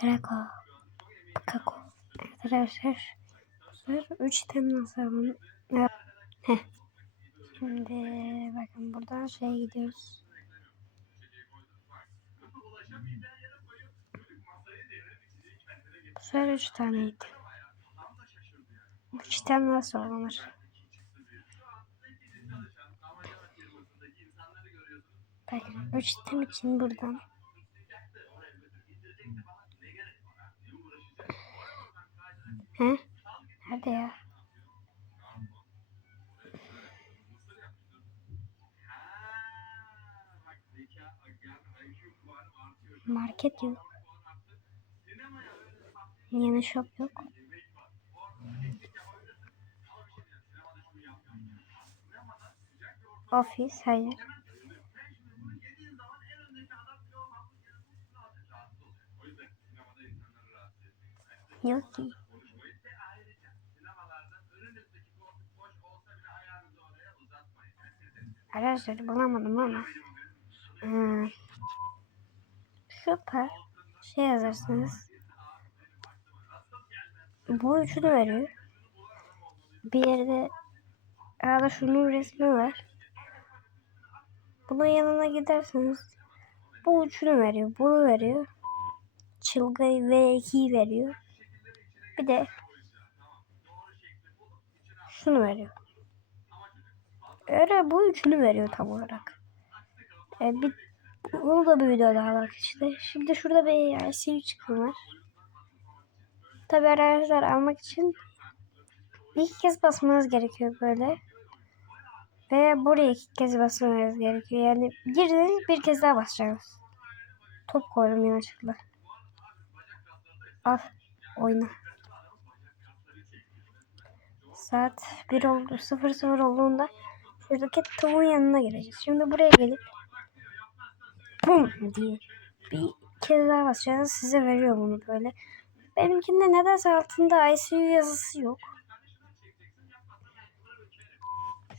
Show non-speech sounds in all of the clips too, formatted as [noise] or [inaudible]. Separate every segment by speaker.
Speaker 1: Krako. Kako. Arkadaşlar. Bu 3 item nasıl. Heh. Şimdi bakın buradan şeye gidiyoruz. Bu sefer 3 taneydi. 3 item nasıl olunur? Bakın 3 item için buradan. He? Nerede ya? Market yok. Yeni shop yok. Ofis hayır. Yok ki. Arkadaşlar bulamadım ama. Hmm. Şurada şey yazarsınız. Bu üçünü veriyor. Bir yerde arada şunun resmi var. Bunun yanına giderseniz bu üçünü veriyor. Bunu veriyor. Çılgayı V2'yi veriyor. Bir de şunu veriyor. Öyle bu üçünü veriyor tam olarak. E, bir, bunu da bir videoda alak işte. Şimdi şurada bir ICU çıkımı var. Tabi arkadaşlar almak için iki kez basmanız gerekiyor böyle. Ve buraya iki kez basmanız gerekiyor. Yani girdiniz bir kez daha basacaksınız. Top koydum yanlışlıkla. Al oyna. Saat 1 oldu 0 0 olduğunda şuradaki tavuğun yanına gireceğiz. Şimdi buraya gelip bum diye bir kez daha basacağız. Size veriyor bunu böyle. Benimkinde nedense altında ICU yazısı yok.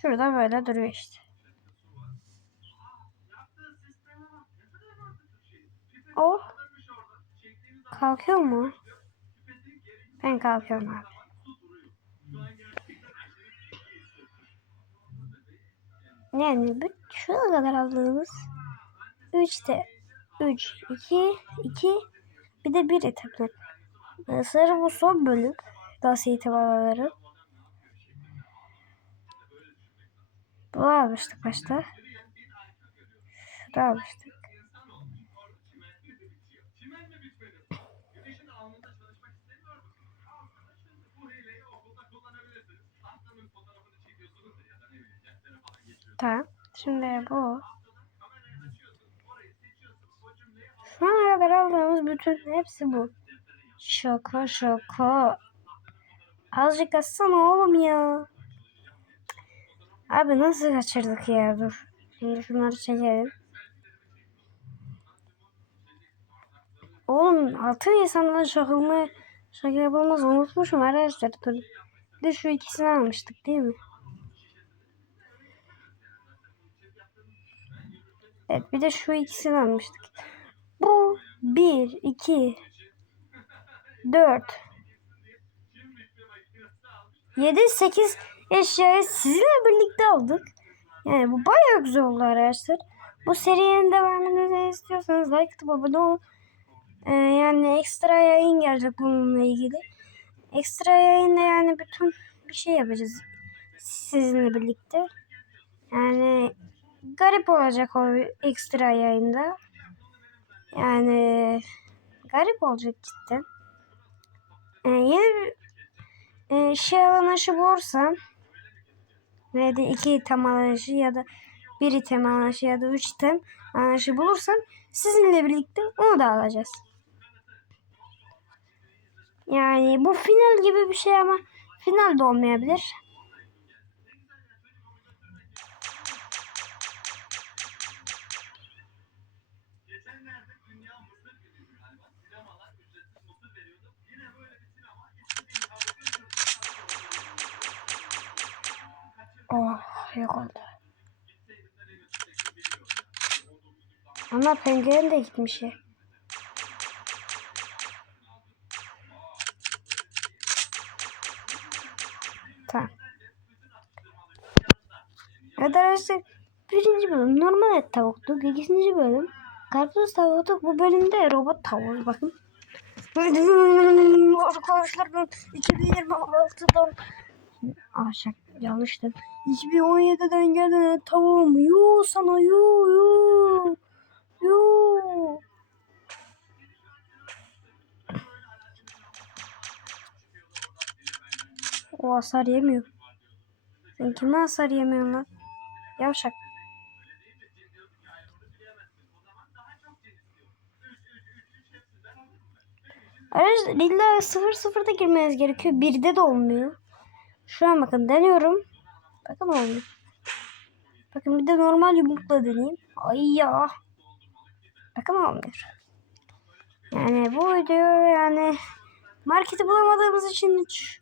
Speaker 1: Şurada böyle duruyor işte. Oh. Kalkıyor mu? Ben kalkıyorum abi. Yani şuna kadar aldığımız 3'te 3, 2, 2 bir de 1 etaplar. Sarı bu son bölüm. Dosya itibarları. Bunu almıştık başta. Şunu almıştık. Tamam. Şimdi bu. Şu kadar aldığımız bütün hepsi bu. Şaka şaka. Azıcık açsana oğlum ya. Abi nasıl kaçırdık ya dur. Şimdi şunları çekelim. Oğlum altın insanlara şakılma şaka yapılmaz unutmuşum arkadaşlar. Dur. Bir de şu ikisini almıştık değil mi? Evet bir de şu ikisini almıştık. Bu 1, 2, 4, 7, 8 eşyayı sizinle birlikte aldık. Yani bu bayağı güzel oldu arkadaşlar. Bu serinin devamını istiyorsanız like atıp abone olun. Ee, yani ekstra yayın gelecek bununla ilgili. Ekstra yayında yani bütün bir şey yapacağız sizinle birlikte. Yani garip olacak o ekstra yayında. Yani garip olacak cidden. Ee, yeni bir e, şey alanışı bulursam ve de iki item alanışı ya da bir item alanışı ya da üç item alanışı bulursam sizinle birlikte onu da alacağız. Yani bu final gibi bir şey ama final de olmayabilir. yok onda. Ama pencerem de gitmiş. Ya. Tamam. Arkadaşlar birinci bölüm normal et tavuktu. İkinci bölüm karpuz tavuktu. Bu bölümde robot tavuğu bakın. Arkadaşlar ben 2026'dan aşağı yanlıştım. 2017'den gelen tavuğum. Yu sana yu yu. Yu. O hasar yemiyor. Sen kime hasar yemiyorsun lan? Yavşak. Arkadaşlar illa 0-0'da girmeniz gerekiyor. 1'de de olmuyor. Şu an bakın deniyorum. Bakın olmuyor. Bakın bir de normal yumrukla deneyeyim. Ay ya. Bakın olmuyor. Yani bu video yani marketi bulamadığımız için hiç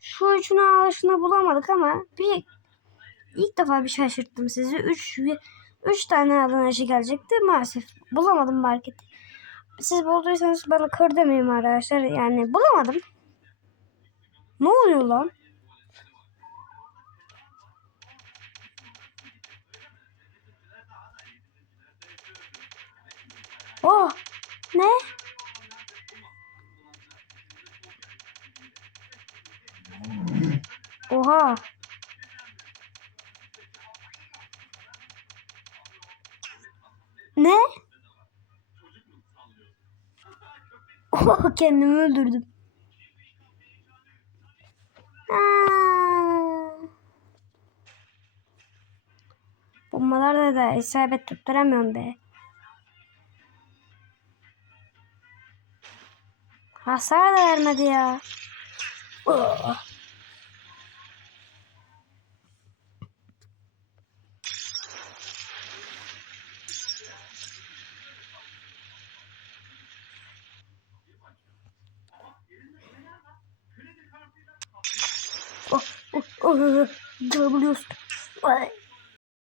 Speaker 1: şu üçünü alışını bulamadık ama bir ilk defa bir şaşırttım sizi. Üç, üç tane alın eşi gelecekti. Maalesef bulamadım marketi. Siz bulduysanız bana kır demeyin arkadaşlar. Yani bulamadım. Ne oluyor lan? Oh! Ne? Oha! Ne? Oh, [laughs] kendimi öldürdüm. Aa. Bombalarda da isabet tutturamıyorum be. Hasar da vermedi ya. Oh. Oh, oh, oh, oh, oh. Görebiliyorsun. Ay.